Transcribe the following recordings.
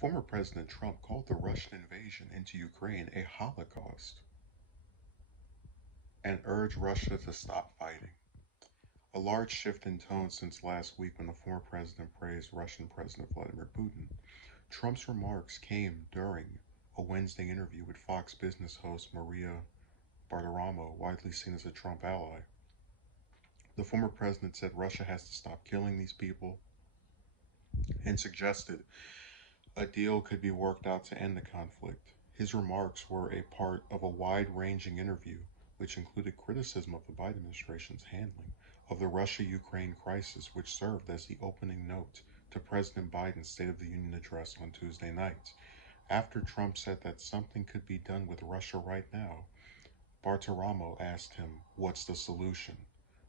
Former President Trump called the Russian invasion into Ukraine a holocaust and urged Russia to stop fighting. A large shift in tone since last week when the former president praised Russian President Vladimir Putin. Trump's remarks came during a Wednesday interview with Fox Business host Maria Bartiromo, widely seen as a Trump ally. The former president said Russia has to stop killing these people and suggested a deal could be worked out to end the conflict. His remarks were a part of a wide-ranging interview which included criticism of the Biden administration's handling of the Russia-Ukraine crisis, which served as the opening note to President Biden's State of the Union address on Tuesday night. After Trump said that something could be done with Russia right now, Bartiromo asked him, "What's the solution?"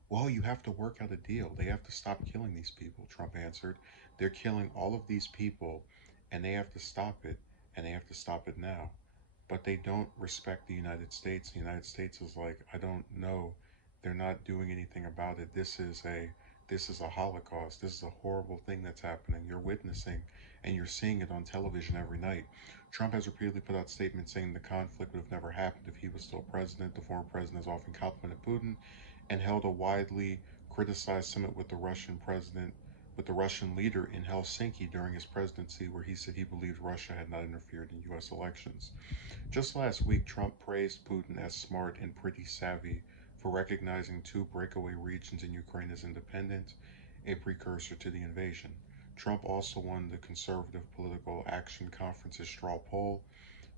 "Well, you have to work out a deal. They have to stop killing these people," Trump answered. "They're killing all of these people, and they have to stop it, and they have to stop it now. But they don't respect the United States. The United States is like, I don't know. They're not doing anything about it. This is a Holocaust. This is a horrible thing that's happening. You're witnessing, and you're seeing it on television every night." Trump has repeatedly put out statements saying the conflict would have never happened if he was still president. The former president has often complimented Putin and held a widely criticized summit with the Russian leader in Helsinki during his presidency, where he said he believed Russia had not interfered in U.S. elections. Just last week, Trump praised Putin as smart and pretty savvy for recognizing two breakaway regions in Ukraine as independent, a precursor to the invasion. Trump also won the Conservative Political Action Conference's straw poll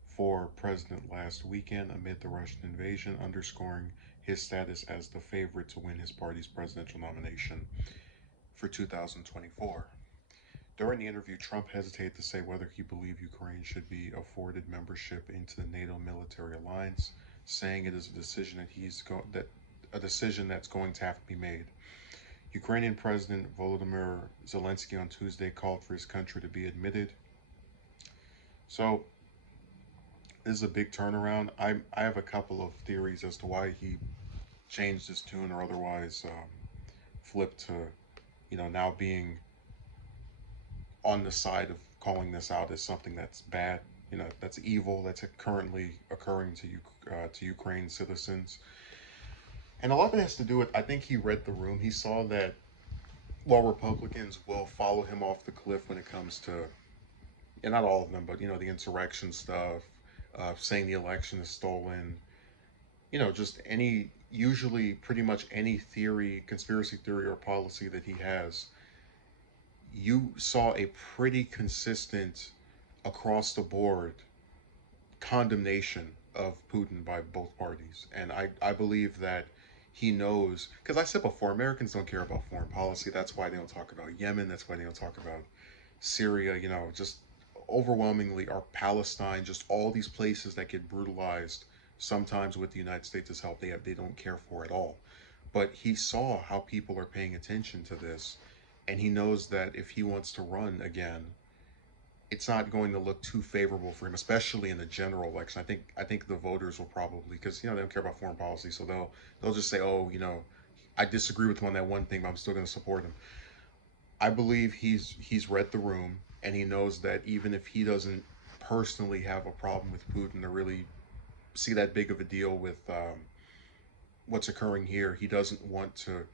for president last weekend amid the Russian invasion, underscoring his status as the favorite to win his party's presidential nomination for 2024. During the interview, Trump hesitated to say whether he believed Ukraine should be afforded membership into the NATO military alliance, saying it is a decision that's going to have to be made. Ukrainian President Volodymyr Zelensky on Tuesday called for his country to be admitted. So this is a big turnaround. I have a couple of theories as to why he changed his tune or otherwise flipped to, now being on the side of calling this out as something that's bad, that's evil, that's currently occurring to Ukraine citizens. And a lot of it has to do with, I think he read the room. He saw that while Republicans will follow him off the cliff when it comes to, and not all of them, but the insurrection stuff, saying the election is stolen, just usually pretty much any theory, conspiracy theory or policy that he has, you saw a pretty consistent across the board condemnation of Putin by both parties. And I believe that he knows, because I said before, Americans don't care about foreign policy. That's why they don't talk about Yemen. That's why they don't talk about Syria, just overwhelmingly, or Palestine, just all these places that get brutalized, sometimes with the United States' help, they don't care for at all. But he saw how people are paying attention to this, and he knows that if he wants to run again, it's not going to look too favorable for him, especially in the general election. I think the voters will probably, because they don't care about foreign policy, so they'll just say, oh, I disagree with him on that one thing, but I'm still going to support him. I believe he's read the room, and he knows that even if he doesn't personally have a problem with Putin or really see that big of a deal with what's occurring here, he doesn't want to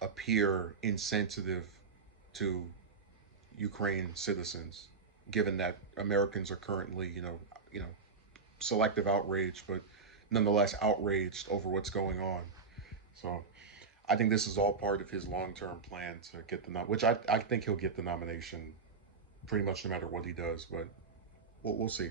appear insensitive to Ukraine citizens, given that Americans are currently, selective outrage, but nonetheless outraged over what's going on. So I think this is all part of his long-term plan to get which I think he'll get the nomination pretty much no matter what he does, but we'll see.